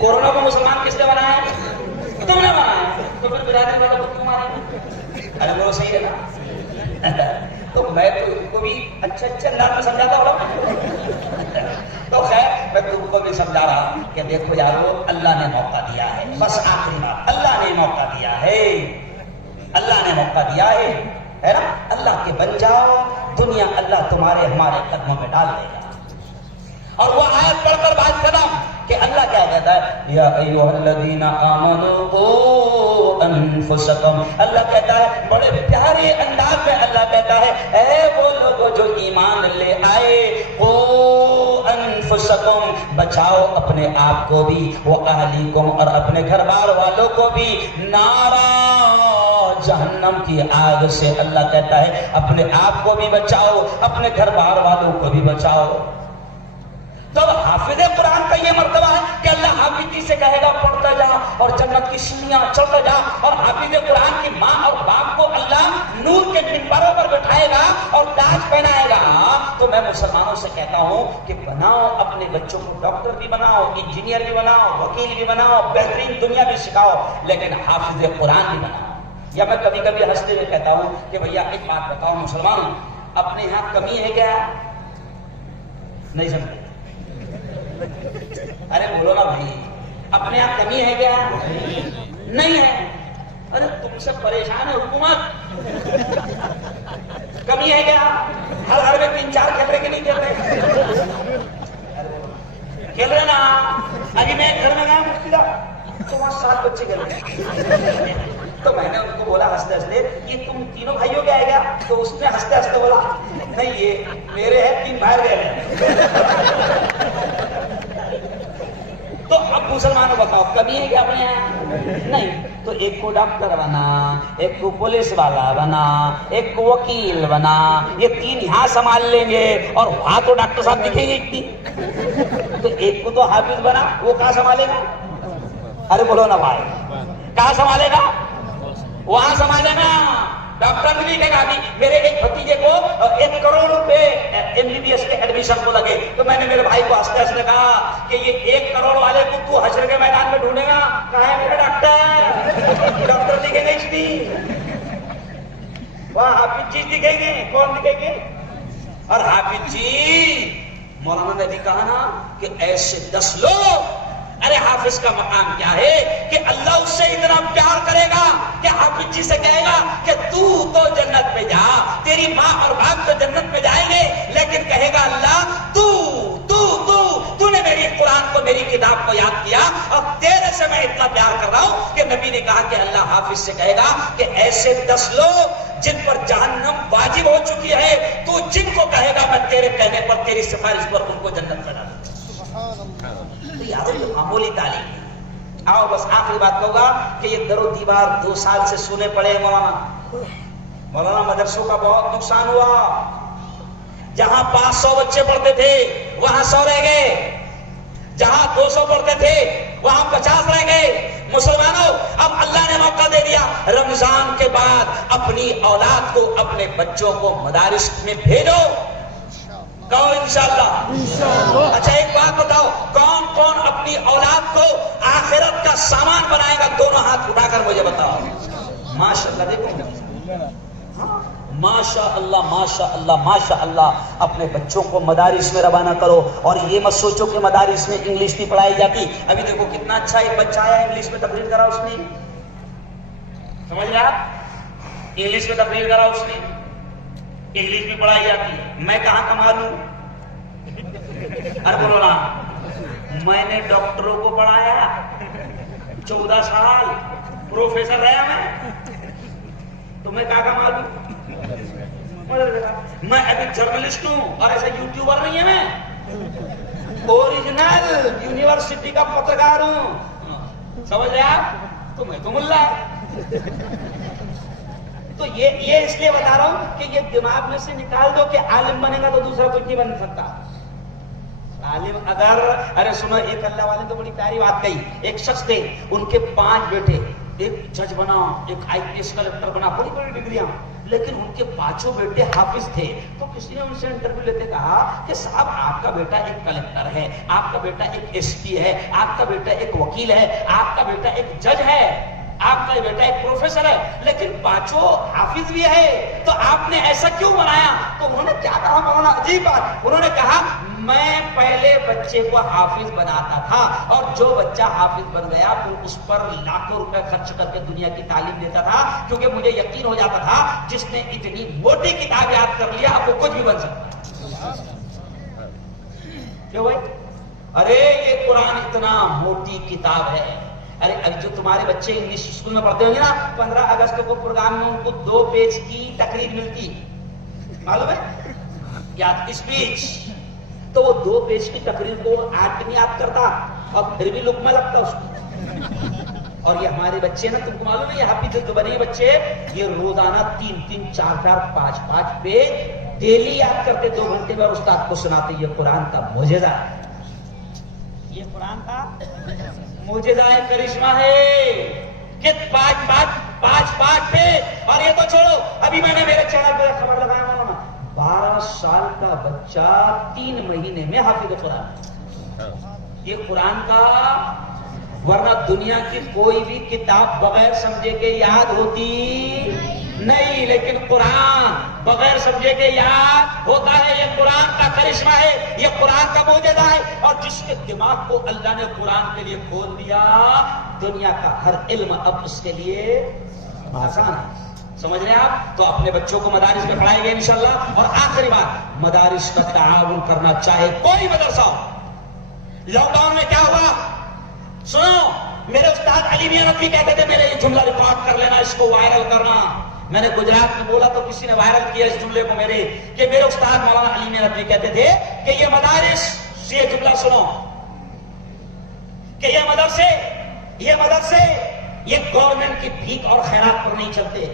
کورونا کو مسلمان کس نے بنایا؟ تم نے بنایا, تو پھر برادری والوں کو کیوں مارے گا؟ ارے بولو صحیح ہے نا. تو میں تو ان کو بھی اچھا انداز میں سمجھاتا ہوں. تو خیر میں تم کو بھی سمجھا رہا کہ دیکھو یارو, اللہ نے موقع دیا ہے. بس آخری بات, اللہ نے موقع دیا ہے, اللہ نے موقع دیا ہے نا. اللہ کے بن جاؤ, دنیا اللہ تمہارے ہمارے قدموں میں ڈال دے گا. اور وہ آیت پڑھ کر بات ختم کہ اللہ کیا کہتا ہے, یا ایھا الذین آمنوا قوا انفسکم. اللہ کہتا ہے بڑے پیارے انداز میں, اللہ کہتا ہے اے وہ لوگ جو ایمان لے آئے, قوا انفسکم, بچاؤ اپنے آپ کو بھی, وہ اہلیکم, اور اپنے گھر بار والوں کو بھی, نارا, جہنم کی آگ سے. اللہ کہتا ہے اپنے آپ کو بھی بچاؤ, اپنے گھر بار والوں کو بھی بچاؤ. تو حافظ قرآن کا یہ مرتبہ ہے کہ اللہ حافظ جی سے کہے گا پڑھتا جا اور جنت کی سیڑھیاں چڑھتا جا, اور حافظ قرآن کی ماں اور باپ کو اللہ نور کے منبروں پر بٹھائے گا اور تاج پہنائے گا. تو میں مسلمانوں سے کہتا ہوں کہ بناؤ اپنے بچوں کو, ڈاکٹر بھی بناؤ, انجینئر بھی بناؤ, وکیل بھی بناؤ, بہترین دنیا بھی سکھاؤ, لیکن حافظ قرآن بھی بناؤ. یا میں کبھی کبھی ہنستے ہوئے کہتا ہوں کہ بھیا ایک بات بتاؤ مسلمانوں, اپنے یہاں کمی ہے کیا؟ نہیں سمجھے؟ ارے بولو نا بھائی, اپنے یہاں کمی ہے کیا؟ نہیں ہے. ارے تم سے پریشان ہے حکومت, کمی ہے کیا؟ ہر گھر میں 3-4 کھیل رہے کہ نہیں کھیل رہے؟ کھیل رہے نا. ابھی میں ایک گھر میں گیا مفتی صاحب, تو وہاں 7 بچے کھیل رہے. تو میں نے ان کو بولا ہنستے ہنستے, یہ تم تینوں بھائیوں کے آئے گا؟ تو اس نے ہنستے ہنستے بولا نہیں, یہ میرے ہیں, 3 باہر گئے ہیں. تو اب مسلمانوں بتاؤ کمی ہے کیا اپنے یہاں؟ نہیں. تو ایک کو ڈاکٹر بنا, ایک کو پولیس والا بنا, ایک کو وکیل بنا, یہ 3 یہاں سنبھال لیں گے, اور وہاں تو ڈاکٹر صاحب دکھیں گے اتنی. تو ایک کو تو حافظ بنا, وہ کہاں سنبھالے گا؟ ارے بولو نا بھائی, کہاں سنبھالے گا؟ وہاں سنبھالے گا. ڈاکٹر بھی کہے گا ابھی میرے ایک بھتیجے کو 1 کروڑ روپے MBBS کے ایڈمیشن کو لگے, تو میں نے میرے بھائی کو ہنستے ہنستے کہا کہ یہ 1 کروڑ والے کو تو حشر کے میدان میں ڈھونڈے گا, کہاں ہے میرا ڈاکٹر؟ ڈاکٹر دکھیں گے اتنی, وہاں حافظ جی دکھیں گے. کون دکھیں گے؟ اور حافظ جی, مولانا نے بھی کہا نا کہ ایسے 10 لوگ. ارے حافظ کا مقام کیا ہے کہ اللہ اس سے اتنا پیار کرے گا کہ حافظ جی سے کہے گا کہ تو جنت میں جا, تیری ماں اور باپ تو جنت میں جائیں گے, لیکن کہے گا اللہ تو نے میری قرآن کو, میری کتاب کو یاد کیا, اور تیرے سے میں اتنا پیار کر رہا ہوں کہ نبی نے کہا کہ اللہ حافظ سے کہے گا کہ ایسے 10 لوگ جن پر جہنم واجب ہو چکی ہے, تو جن کو کہے گا میں تیرے کہنے پر, تیری سفارش پر ان کو جنت میں ڈالوں. تو یار یہ معمولی تعلیم. آؤ بس آخری بات کہوں گا کہ یہ در و دیوار 2 سال سے سنے پڑے مولانا مدرسوں کا بہت نقصان ہوا. جہاں 500 بچے پڑھتے تھے وہاں 100 رہ گئے, جہاں 200 پڑھتے تھے وہاں 50 رہ گئے. مسلمانوں, اب اللہ نے موقع دے دیا, رمضان کے بعد اپنی اولاد کو, اپنے بچوں کو مدارس میں بھیجو. کہو انشاءاللہ. اچھا ایک بات بتاؤ, کون کون اپنی اولاد کو آخرت کا سامان بنائے گا؟ دونوں ہاتھ اٹھا کر مجھے بتاؤ. ماشاءاللہ, دیکھو ماشاءاللہ ماشاءاللہ ماشاءاللہ. اپنے بچوں کو مدارس میں روانہ کرو, اور یہ مت سوچو کہ مدارس میں انگلش بھی پڑھائی جاتی. ابھی دیکھو کتنا اچھا ایک بچہ آیا, انگلش میں تقریر کرا اس نے, سمجھ رہے آپ, انگلش میں تقریر کرا اس نے, انگلش بھی پڑھائی جاتی ہے. میں کہاں کما لوں؟ ارے بولو نا, میں نے ڈاکٹروں کو پڑھایا 14 سال, پروفیسر رہا میں, تو میں کہاں کما لوں؟ میں ابھی جرنلسٹ ہوں, اور ایسا یوٹیوبر نہیں ہے, میں اوریجنل یونیورسٹی کا پترکار ہوں. سمجھ رہے آپ؟ تو میں تو ملا ہے. تو یہ اس لیے بتا رہا ہوں کہ یہ دماغ میں سے نکال دو کہ عالم بنے گا تو دوسرا کچھ نہیں بن سکتا. عالم اگر ارے سنو ایک اللہ والے تو بڑی پیاری بات کہی. ایک شخص تھے, ان کے 5 بیٹے, ایک جج بنا, ایک IPS کلکٹر بنا, بڑی بڑی ڈگریاں, لیکن ان کے 5 بیٹے حافظ تھے. تو کسی نے ان سے انٹرویو لیتے کہا کہ صاحب آپ کا بیٹا ایک کلکٹر ہے, آپ کا بیٹا ایک SP ہے, آپ کا بیٹا ایک وکیل ہے, آپ کا بیٹا ایک جج ہے, آپ کا بیٹا ایک پروفیسر ہے, لیکن 5 حافظ بھی ہے, تو آپ نے ایسا کیوں بنایا؟ تو انہوں نے کیا کہا مولانا, عجیب بات, انہوں نے کہا میں پہلے بچے کو حافظ بناتا تھا, اور جو بچہ حافظ بن گیا تو اس پر لاکھوں روپے خرچ کر کے دنیا کی تعلیم دیتا تھا, کیونکہ مجھے یقین ہو جاتا تھا جس نے اتنی موٹی کتاب یاد کر لیا وہ کچھ بھی بن سکتا. کیوں بھائی؟ ارے یہ قرآن اتنا موٹی کتاب ہے. ارے جو تمہارے بچے انگلش اسکول میں پڑھتے ہوں گے نا, 15 اگست کو پروگرام میں ان کو 2 پیج کی تقریر ملتی, معلوم ہے, یاد اسپیچ. تو وہ 2 پیج کی تقریر کو آپ نہیں یاد کرتا, اور پھر بھی لقمہ لگتا اس کو. اور یہ ہمارے بچے نا, تم کو معلوم ہے یہ حافظ جو بنے بچے, یہ روزانہ 3-3, 4-4, 5-5 پیج ڈیلی یاد کرتے, 2 گھنٹے میں استاد کو سناتے. یہ قرآن کا معجزہ ہے, یہ قرآن کا معجزہ ہے, کرشمہ ہے کہ 5-5 پہ. اور یہ تو چھوڑو, ابھی میں نے میرے چینل پہ خبر لگایا مولانا, 12 سال کا بچہ 3 مہینے میں حافظ قرآن. یہ قرآن کا, ورنہ دنیا کی کوئی بھی کتاب بغیر سمجھے کے یاد ہوتی نہیں, لیکن قرآن بغیر سمجھے کے یاد ہوتا ہے. یہ قرآن کا کرشمہ ہے, یہ قرآن کا معجزہ ہے. اور جس کے دماغ کو اللہ نے قرآن کے لیے کھول دیا, دنیا کا ہر علم اب اس کے لیے آسان ہے. سمجھ رہے ہیں آپ؟ تو اپنے بچوں کو مدارس میں پڑھائیں گے انشاءاللہ. اور آخری بات, مدارس کا تعاون کرنا چاہے کوئی مدرسہ. لاک ڈاؤن میں کیا ہوا سنو, میرے استاد علی میاں ندوی کہتے تھے میرے یہ جملہ ریکارڈ کر لینا, اس کو وائرل کرنا. میں نے گجرات میں بولا تو کسی نے وائرل کیا اس جملے کو میرے, کہ میرے استاد مولانا علی میاں ندوی کہتے تھے کہ یہ مدارس, یہ جملہ سنو, کہ یہ مدرسے یہ گورنمنٹ کی بھیک اور خیرات پر نہیں چلتے.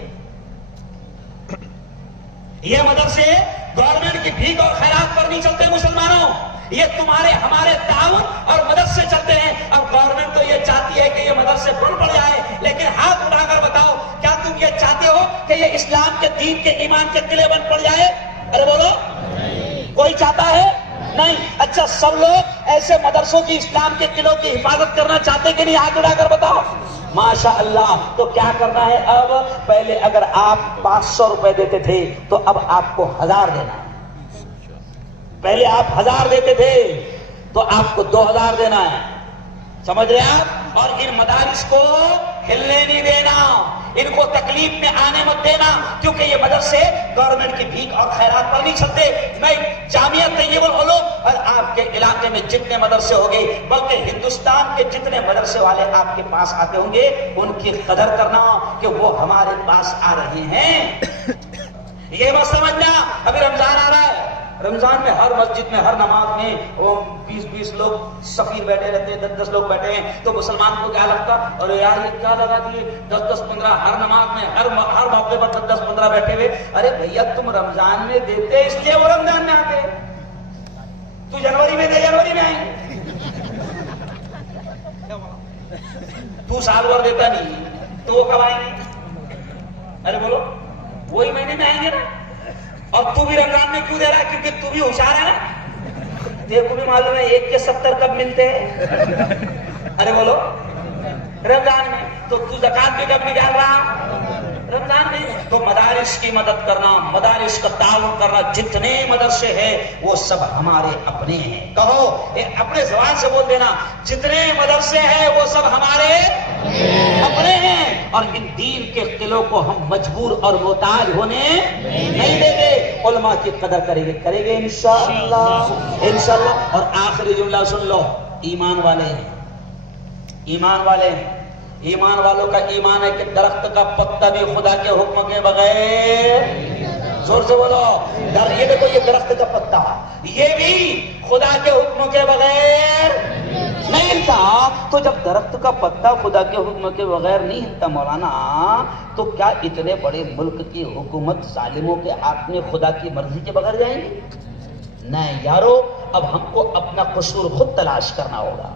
یہ مدرسے گورنمنٹ کی بھیک اور خیرات پر نہیں چلتے مسلمانوں, یہ تمہارے ہمارے تعاون اور مدد سے چلتے ہیں. اب گورنمنٹ تو یہ چاہتی ہے کہ یہ مدرسے بند پڑ جائے, لیکن ہاتھ اٹھا کر بتاؤ کیا تم یہ چاہتے ہو کہ یہ اسلام کے دین کے ایمان کے قلعے بند پڑ جائے؟ ارے بولو, کوئی چاہتا ہے؟ نہیں. اچھا سب لوگ ایسے مدرسوں کی, اسلام کے قلعوں کی حفاظت کرنا چاہتے کہ نہیں؟ ہاتھ اٹھا کر بتاؤ. ماشاء اللہ. تو کیا کرنا ہے اب؟ پہلے اگر آپ 500 روپے دیتے تھے تو اب آپ کو 1000 دینا ہے. پہلے آپ 1000 دیتے تھے تو آپ کو 2000 دینا ہے. سمجھ رہے آپ؟ اور ان مدارس کو ہلنے نہیں دینا, ان کو تکلیف میں آنے مت دینا, کیونکہ یہ مدرسے گورنمنٹ کی بھیک اور خیرات پر نہیں چلتے. میں جامعہ طیب العلوم اور آپ کے علاقے میں جتنے مدرسے ہوں گے, بلکہ ہندوستان کے جتنے مدرسے والے آپ کے پاس آتے ہوں گے, ان کی قدر کرنا کہ وہ ہمارے پاس آ رہے ہیں. یہ مت سمجھنا ابھی رمضان آ رہا ہے, رمضان میں ہر مسجد میں ہر نماز میں وہ 20-20 لوگ سفیر بیٹھے رہتے ہیں, 10-10 لوگ بیٹھے ہیں. تو مسلمان کو کیا لگتا, ارے یار یہ کیا لگا دیے 10-10-15 ہر نماز میں, ہر موقع پر 10-10-15 بیٹھے ہوئے. ارے بھیا تم رمضان میں دیتے اس لیے وہ رمضان میں آتے, تو جنوری میں دے جنوری میں آئیں گے. تو سال بھر دیتا نہیں تو وہ کب آئیں گے؟ ارے بولو, وہی مہینے میں آئیں گے نا. اور تو بھی رمضان میں کیوں دے رہا ہے؟ کیونکہ تو بھی ہوشیار ہے نا, تیرے کو بھی معلوم ہے 1 کے 70 کب ملتے ہیں. ارے بولو, رمضان میں. تو زکات بھی کب نکال رہا؟ رمضان میں. تو مدارس کی مدد کرنا, مدارس کا تعاون کرنا, جتنے مدرسے ہیں وہ سب ہمارے اپنے ہیں. کہو اپنے زبان سے بول دینا, جتنے مدرسے ہیں وہ سب ہمارے اپنے ہیں. اور ان دین کے قلعوں کو ہم مجبور اور محتاج ہونے نہیں دیں گے. علماء کی قدر کریں گے انشاءاللہ. اور آخری جملہ سن لو, ایمان والوں کا ایمان ہے کہ درخت کا پتا بھی خدا کے حکم کے بغیر, زور سے بولو, یہ دیکھو یہ درخت کا پتا, یہ بھی خدا کے حکم کے بغیر نہیں ہلتا تو جب درخت کا پتا خدا کے حکم کے بغیر نہیں ہلتا مولانا، تو کیا اتنے بڑے ملک کی حکومت ظالموں کے ہاتھ میں خدا کی مرضی کے بغیر جائیں گے؟ نہیں یارو، اب ہم کو اپنا قصور خود تلاش کرنا ہوگا۔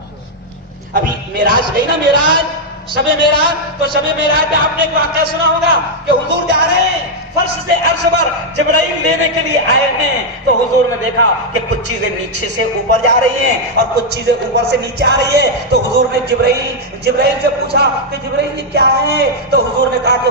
ابھی معراج گئی نا، معراج، شب معراج، تو شب معراج میں آپ نے ایک واقعہ سنا ہوگا کہ حضور جا رہے ہیں فرش سے عرش پر، جبرائیل لینے کے لیے آئے ہیں، تو حضور نے دیکھا کہ کچھ چیزیں نیچے سے اوپر جا رہی ہیں اور کچھ چیزیں اوپر سے نیچے آ رہی ہے۔ تو حضور نے جبرائیل سے پوچھا کہ جبرائیل یہ کیا ہے؟ تو حضور نے کہا کہ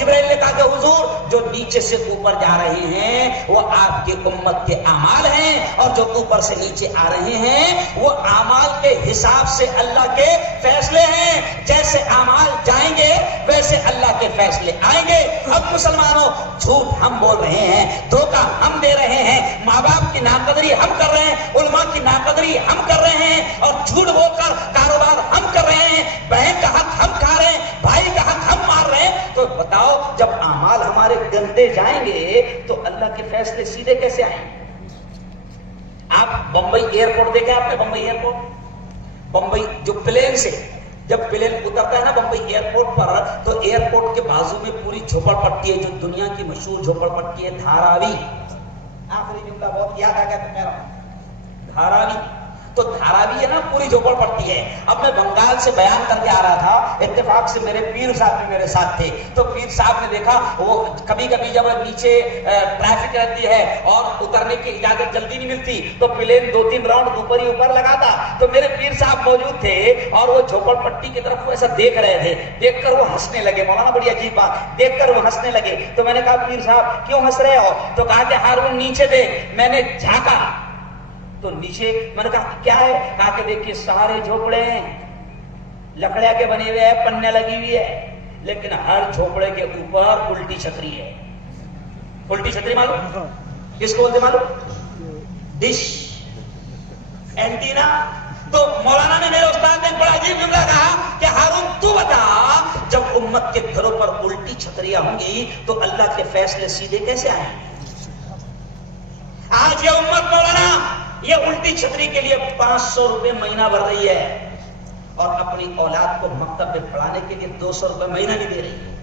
جبرائیل نے کہا کہ حضور، جو نیچے سے اوپر جا رہے ہیں وہ آپ کی امت کے اعمال ہیں، اور جو اوپر سے نیچے آ رہے ہیں وہ اعمال کے حساب سے اللہ کے فیصلے ہیں۔ جیسے اعمال جائیں گے ویسے اللہ کے فیصلے آئیں گے۔ اب مسلمانوں، جھوٹ ہم بول رہے ہیں، دھوکہ ہم دے رہے ہیں، ماں باپ کی ناقدری ہم کر رہے ہیں، علماء کی ناقدری ہم کر رہے ہیں، اور جھوٹ بول کر کاروبار ہم کر رہے ہیں، بہن کا حق ہم کھا رہے ہیں، بھائی کا حق ہم مار رہے ہیں۔ تو بتاؤ، جب اعمال ہمارے گندے جائیں گے تو اللہ کے فیصلے سیدھے کیسے آئیں گے؟ آپ بمبئی ایئرپورٹ دیکھا آپ نے؟ بمبئی ایئرپورٹ، بمبئی جو پلین سے جب پلین اترتا ہے نا بمبئی ایئرپورٹ پر، تو ایئرپورٹ کے بازو میں پوری جھوپڑ پٹی ہے، جو دنیا کی مشہور جھوپڑ پٹی ہے دھاراوی۔ آخری جملہ بہت یاد آ گیا تو کہہ رہا ہوں، دھاراوی۔ تو دھاراوی ہے نا، پوری جھوپڑ پٹی ہے۔ اب میں بنگال سے بیان کر کے آ رہا تھا، اتفاق سے میرے پیر صاحب بھی میرے ساتھ تھے، تو پیر صاحب نے دیکھا وہ کبھی کبھی جب نیچے ٹریفک رہتی ہے اور اترنے کی اجازت جلدی نہیں ملتی تو پلین 2-3 راؤنڈ اوپر ہی اوپر لگاتا۔ تو میرے پیر صاحب موجود تھے اور وہ جھوپڑ پٹی کی طرف ایسا دیکھ رہے تھے، دیکھ کر وہ ہنسنے لگے۔ مولانا بڑی عجیب بات، دیکھ کر وہ ہنسنے لگے۔ تو میں نے کہا پیر صاحب کیوں ہنس رہے ہو؟ تو کہا کہ ہارون نیچے دیکھ۔ میں نے جھانکا تو نیچے، میں نے کہا کیا ہے؟ کہا کہ دیکھیے سارے جھوپڑے ہیں، لکڑیا کے بنے ہوئے ہیں، پنے لگی ہوئی ہے، لیکن ہر جھوپڑے کے اوپر الٹی چھتری ہے۔ الٹی چھتری معلوم کس کو بولتے؟ معلوم؟ Dish, antenna. تو مولانا نے، میرے استاد نے بڑا عجیب جملہ کہا کہ ہارون تو بتا، جب امت کے گھروں پر الٹی چھتریاں ہوں گی تو اللہ کے فیصلے سیدھے کیسے آئیں گے؟ آج یہ امت مولانا یہ الٹی چھتری کے لیے 500 روپے مہینہ بھر رہی ہے، اور اپنی اولاد کو مکتب میں پڑھانے کے لیے 200 روپے مہینہ نہیں دے رہی ہے،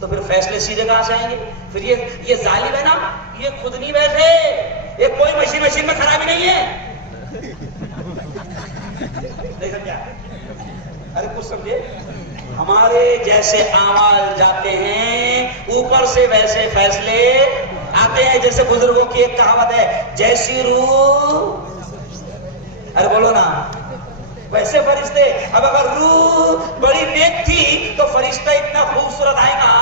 تو پھر فیصلے سیدھے کہاں سے آئیں گے؟ پھر یہ ظالم ہے نا، یہ خود نہیں بیٹھے، یہ کوئی مشین میں خرابی نہیں ہے۔ نہیں سمجھا؟ ارے کچھ سمجھے؟ ہمارے جیسے اعمال جاتے ہیں اوپر سے ویسے فیصلے آتے ہیں۔ جیسے بزرگوں کی ایک کہاوت ہے، جیسی روح، ارے بولو نا، ویسے فرشتے۔ اب اگر روح بڑی نیک تھی تو فرشتہ اتنا خوبصورت آئے گا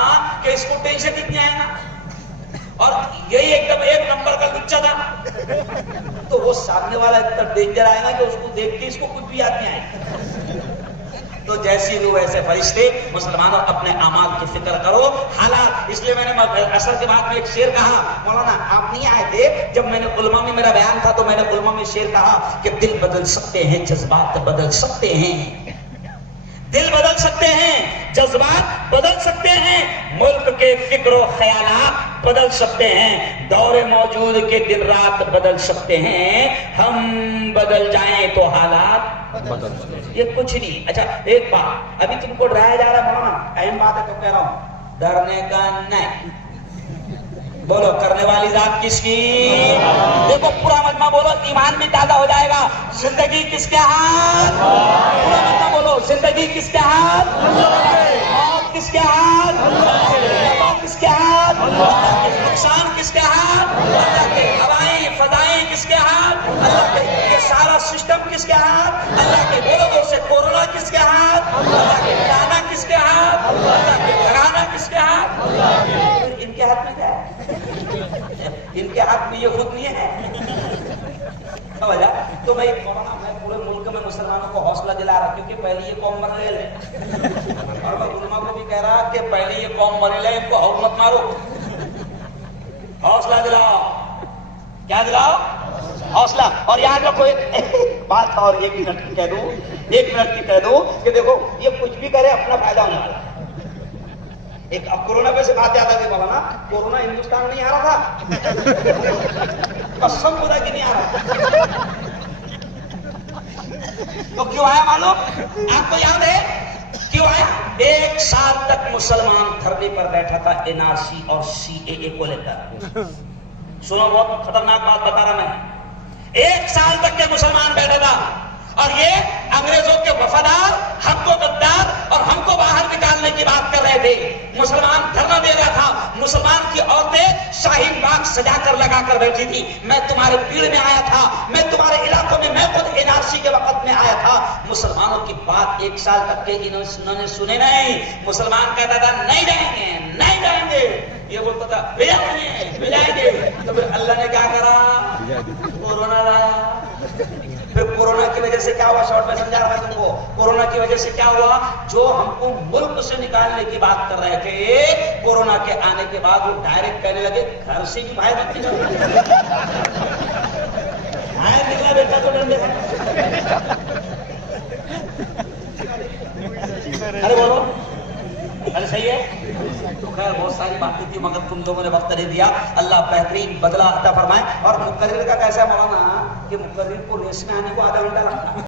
کہ اس کو ٹینشن کتنی آئے گا، اور یہی ایک دم ایک نمبر کا لچا تھا تو وہ سامنے والا اتنا ڈینجر آئے گا کہ اس کو دیکھ کے اس کو کچھ بھی یاد نہیں آئے گا۔ تو جیسی روح ویسے فرشتے۔ مسلمانوں اپنے اعمال کی فکر کرو، حالات۔ اس لیے میں نے اثر کے بعد میں ایک شعر کہا، مولانا آپ نہیں آئے تھے جب میں نے علماء میں میرا بیان تھا، تو میں نے علماء میں شعر کہا کہ دل بدل سکتے ہیں، جذبات بدل سکتے ہیں، دل بدل سکتے ہیں، جذبات بدل سکتے ہیں، ملک کے فکر و خیالات بدل سکتے ہیں، دور موجود کے دن رات بدل سکتے ہیں، ہم بدل جائیں تو حالات بدل سکتے ہیں۔ یہ کچھ نہیں۔ اچھا ایک بات ابھی تم کو ڈرایا جا رہا ہے مولانا، اہم بات ہے تو کہہ رہا ہوں، ڈرنے کا نہیں، بولو کرنے والی ذات کس کی؟ دیکھو پورا مجمع بولو، ایمان بھی تازہ ہو جائے گا۔ زندگی کس کے ہاتھ؟ پورا مجمع بولو، زندگی کس کے ہاتھ؟ موت کس کے ہاتھ؟ کس کے ہاتھ؟ نقصان کس کے ہاتھ؟ اللہ کے۔ ہوائیں فضائیں کس کے ہاتھ؟ اللہ کے۔ یہ سارا سسٹم کس کے ہاتھ؟ اللہ کے۔ بولو دو سے، کورونا کس کے ہاتھ؟ اللہ کے۔ لانا کس کے ہاتھ؟ اللہ کے۔ لگانا کس کے ہاتھ؟ اللہ کے۔ ان کے ہاتھ میں کیا ہے؟ ان کے ہاتھ میں یہ خود نہیں ہے۔ تو میں پورے ملک میں مسلمانوں کو حوصلہ دلا رہا، کیونکہ پہلے یہ قوم مر رہے ہیں، اور میں علماء کو بھی کہہ رہا کہ پہلے یہ قوم مر رہے ہیں، ان کو اور مت مارو، حوصلہ دلاؤ۔ کیا دلاؤ؟ حوصلہ۔ اور یاد رکھو ایک بات اور، 1 منٹ کی کہہ دوں، 1 منٹ کی کہہ دوں کہ دیکھو یہ کچھ بھی کرے اپنا فائدہ ہونے والا ہے۔ ایک اب کورونا پہ سے بات یاد آ گئی مولانا، کورونا ہندوستان میں نہیں آ رہا تھا، قسم خدا کی نہیں آ رہا، تو کیوں آیا معلوم؟ آپ کو یاد ہے کیوں آیا؟ 1 سال تک مسلمان دھرنے پر بیٹھا تھا NRC اور CAA کو لے کر. سنو بہت خطرناک بات بتا رہا میں. 1 سال تک کے مسلمان بیٹھا تھا اور یہ انگریزوں کے وفادار ہم کو غدار اور ہم کو باہر نکالنے کی بات کر رہے تھے. مسلمان دھرنا دے رہا تھا. مسلمان کی عورتیں شاہین باغ سجا کر لگا کر بیٹھی تھی. میں تمہارے پیڑ میں آیا تھا, میں تمہارے علاقوں میں, میں خود NRC کے وقت میں آیا تھا. مسلمانوں کی بات 1 سال تک کے انہوں نے سنے نہیں. مسلمان کہتا تھا نہیں جائیں گے, نہیں جائیں گے. یہ بولتا تھا بھجائیں گے. تو پھر اللہ نے کیا کرا؟ کورونا لایا. پھر کورونا کی وجہ سے کیا ہوا؟ شارٹ میں سمجھا رہا تم کو. کورونا کی وجہ سے کیا ہوا؟ جو ہم کو ملک سے نکالنے کی بات کر رہے تھے, کورونا کے آنے کے بعد وہ ڈائریکٹ کہنے لگے گھر سے ہی باہر نکل باہر نکلا بیٹا تو ڈنڈے سے. ارے بولو, ارے صحیح ہے. تو خیر بہت ساری باتیں تھی مگر تم لوگوں نے وقت نہیں دیا. اللہ بہترین بدلہ عطا فرمائے. اور مقرر کا کیسا مولانا کہ مقرر کو ریس میں آنے کو آدھا گھنٹہ لگتا ہے.